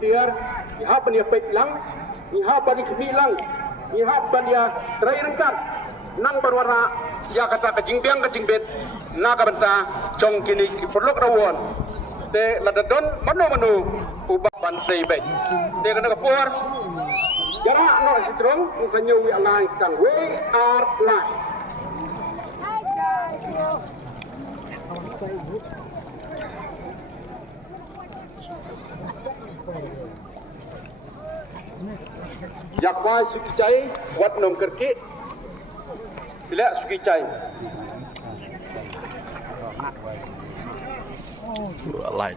tiar ihap dia pek lang ihap bani kemi lang ihap dia terakhir kan nang berwarna ya kata kejing bet naga benta cong kini perlu rawon te ladadon manu ubah bansai bet te kena kapur jarak no sitrong sanyo wi angang sang we are line Yakwai suki cai wat nom kerki tidak suki cai lại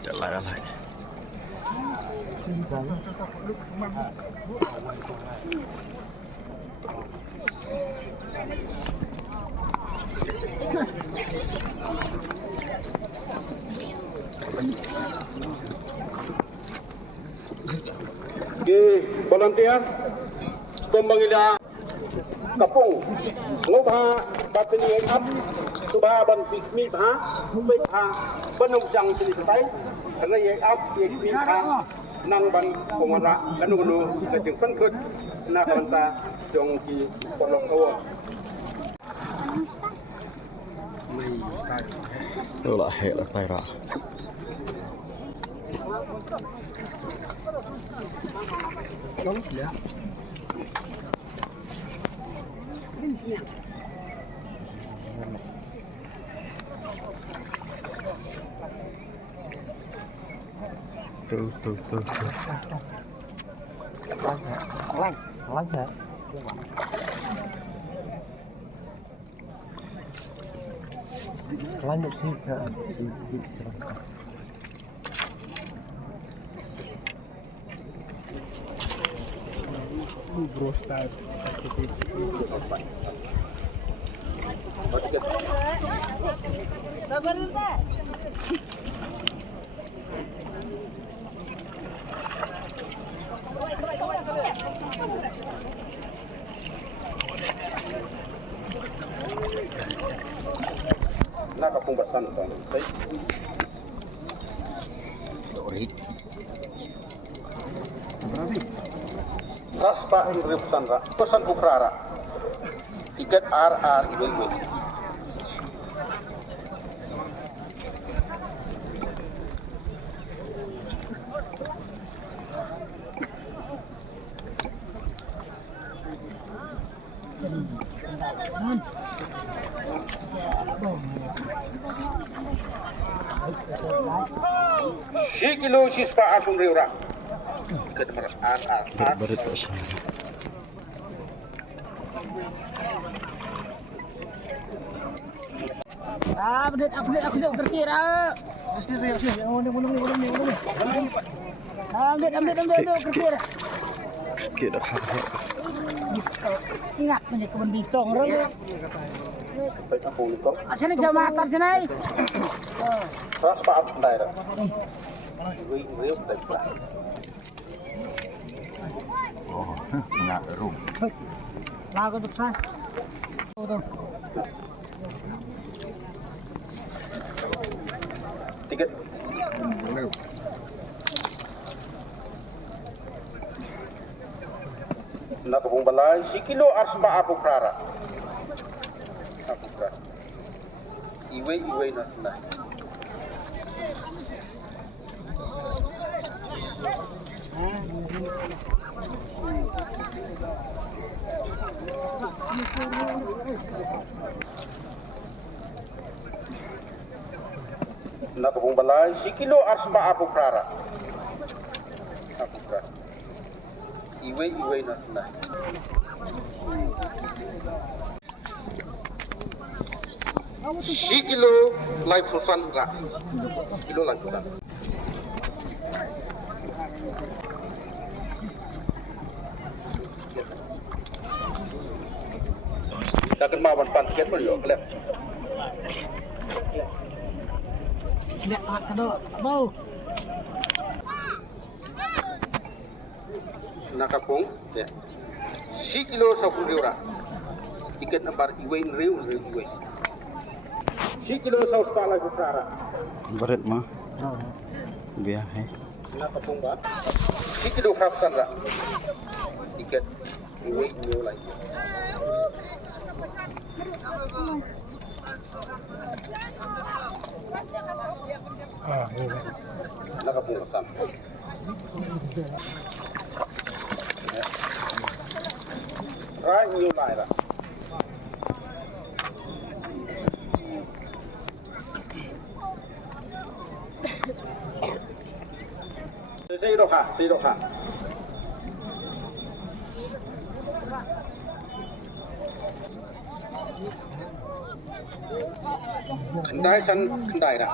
volunteer pembangilan kapung ngobha batni up subha ban pikmi bha pe bha banung jang sini sai karena ye up ye pikmi bha nang ban komara kanu ke jeng pen khut na kanta jong ki polok kawa tôi lại hệ là tay ra từ lăn sẽ lăn được xí bro start na kapung basan kan sai lori ras pa hidup sandra pesan bukrara tiket RR ibu si kilo sispa asun riura ke tempat berit update terkira. Update terkira. kira Ingat punya kebun bitong orang. Sini jauh makan sini. ras pa up daerah riu oh nggak rum Lagu besar. tiket na kapung balai si kilo aspa aku prara iwe na na kapung balai si kilo aspa aku prara iwe na si kilo live susan ra kilo live susan takkan mawan pantian beliau kelep Lihat kedua. Bau. Nakapung ya. Si kilo 10 riura. Tiket nomor iwe riu. Si kilo 100 pala utara. berit mah biar Nakapung ba? Sige do krap sandra. Tiket. Wait new like. Nakapung ba sam? Right new like ra. Say do ha, say do ha. Kendai san kendai dah.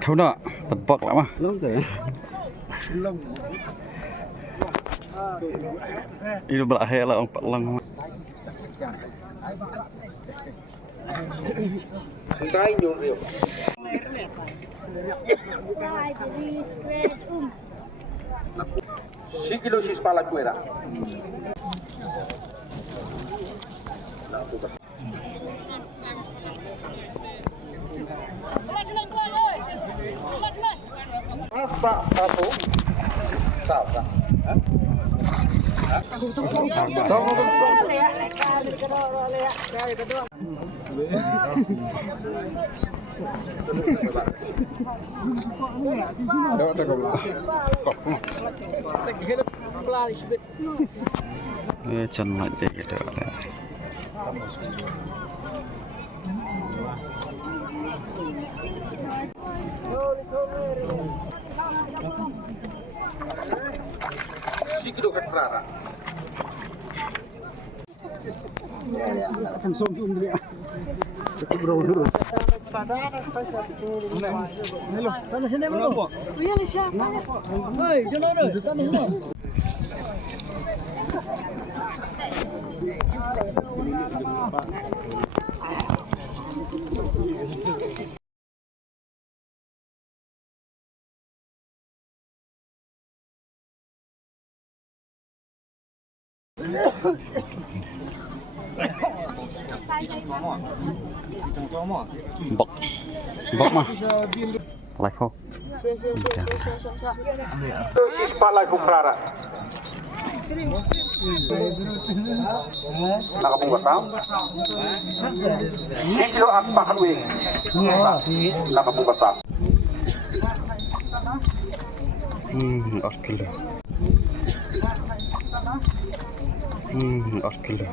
Thâu nọ, bật bọt lắm à? Lông kìa. Ini belah hela orang Pak Lang. Kendai nyur rio. Si kilo sis pala kuera. Apa satu? Tahu tak? Chân lạnh để cái đó là Sikit ketrara. Thằng xôm chung đi ạ. Bro dulu. Tanah sini belum? Iya Lisha. Hei, jangan ada. Tanah sini. bọc bọc mà lại không Sis pala ketrara. Nakapung ba sam? Si kilo at pakanwing. Nakapung ba sam? kilo 4 kilo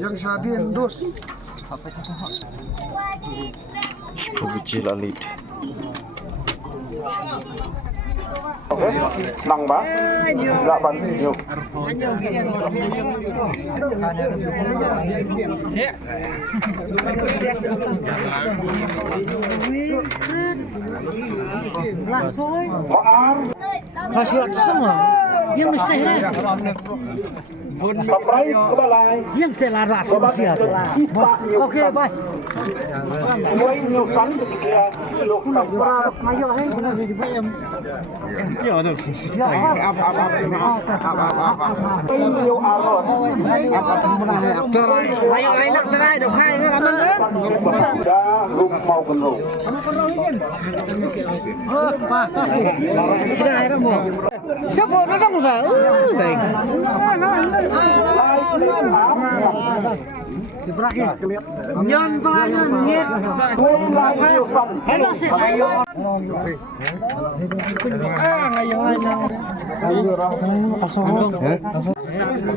Yang sadin dus. Kecil alit Nang ba? Enggak bantu yuk. Kasih semua. Yang mesti ini. Sampai ke balai. Yang selaras manusia. Oke, baik. Mulai nyusan dia kilo kampung. Ayo, hei, benar di bayam. Ya ada. Kilo alon. Terai. Ayo enak terai dah khai ni ramang ke? Dah rum mau kenung. Pak, sekitar air mo. Coba datang saya. Baik. Diberakin. Nyon banyak ngit. Hello sih ayo. Ayo aja. Ayo rah. Pasang.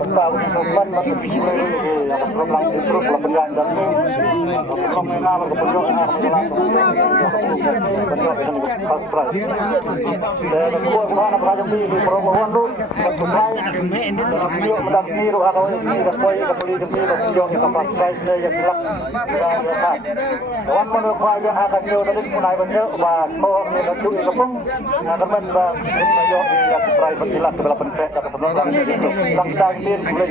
Tahu teman masih terus lebihan dan komunal kepentingan dan gua mana berada di Promoan tu supply dia mendampingi atau ini supply kembali ke sini yang tempat price dia yang jelas kawan menurut saya akan jauh dari mulai banyak bah kau ni nak cuci kepung teman bah yang price jelas sebelah pencet atau sebelah tangkang dia boleh